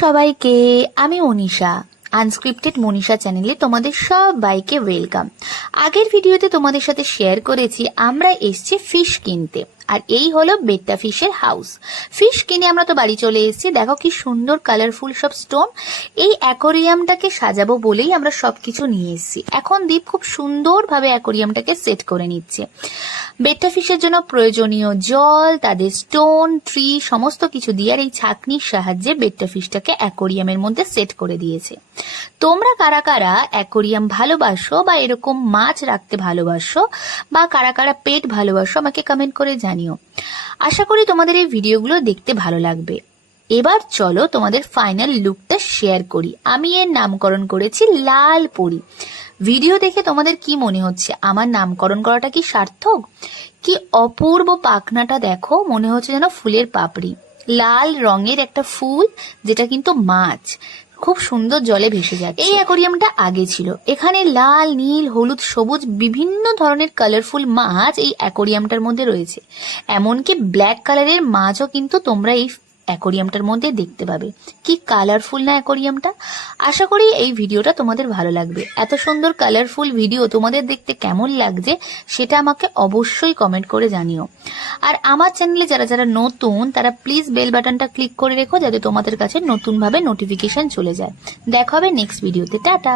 সবাইকে, আমি মনীষা। আনস্ক্রিপ্টেড মনীষা চ্যানেলে তোমাদের সবাইকে ওয়েলকাম। আগের ভিডিওতে তোমাদের সাথে শেয়ার করেছি আমরা এসেছি ফিশ কিনতে, আর এই হলো বেট্টা ফিশের হাউস। ফিশ কিনে আমরা তো বাড়ি চলে এসেছি। দেখো কি সুন্দর কালারফুল সব স্টোন। এই অ্যাকোরিয়ামটাকে সাজাবো বলেই আমরা সবকিছু নিয়ে এসেছি। এখন দীপ খুব সুন্দরভাবে অ্যাকোরিয়ামটাকে সেট করে নিচ্ছে। বেট্টা ফিশের জন্য প্রয়োজনীয় জল, তাদের স্টোন, ট্রি সমস্ত কিছু দিয়ে আর এই ছাঁকনির সাহায্যে বেট্টা ফিশটাকে অ্যাকোরিয়ামের মধ্যে সেট করে দিয়েছে। তোমরা কারা কারা অ্যাকোরিয়াম ভালোবাসো বা এরকম মাছ রাখতে ভালোবাসো বা কারা কারা পেট ভালোবাসো আমাকে কমেন্ট করে জানিও। আশা করি তোমাদের এই ভিডিওগুলো দেখতে ভালো লাগবে। এবার চলো তোমাদের ফাইনাল লুকটা শেয়ার করি। আমি এর নামকরণ করেছি লাল পরি। ভিডিও দেখে তোমাদের কি মনে হচ্ছে? আমার নামকরণ করাটা কি সার্থক? কি অপূর্ব পাখনাটা দেখো, মনে হচ্ছে যেন ফুলের পাপড়ি। লাল রঙের একটা ফুল, যেটা কিন্তু মাছ, খুব সুন্দর জলে ভেসে যাচ্ছে। এই অ্যাকোরিয়ামটা আগে ছিল। এখানে লাল, নীল, হলুদ, সবুজ বিভিন্ন ধরনের কালারফুল মাছ এই অ্যাকোরিয়ামটার মধ্যে রয়েছে। এমনকি ব্ল্যাক কালারের মাছও কিন্তু তোমরা এই অ্যাকোরিয়ামটার মধ্যে দেখতে পাবে। কি কালারফুল না অ্যাকোরিয়ামটা! আশা করি এই ভিডিওটা তোমাদের ভালো লাগবে। এত সুন্দর কালারফুল ভিডিও তোমাদের দেখতে কেমন লাগছে সেটা আমাকে অবশ্যই কমেন্ট করে জানিও। আর আমার চ্যানেলে যারা যারা নতুন তারা প্লিজ বেল বাটনটা ক্লিক করে রেখো, যাতে তোমাদের কাছে নতুনভাবে নোটিফিকেশন চলে যায়। দেখা হবে নেক্সট ভিডিওতে। টাটা।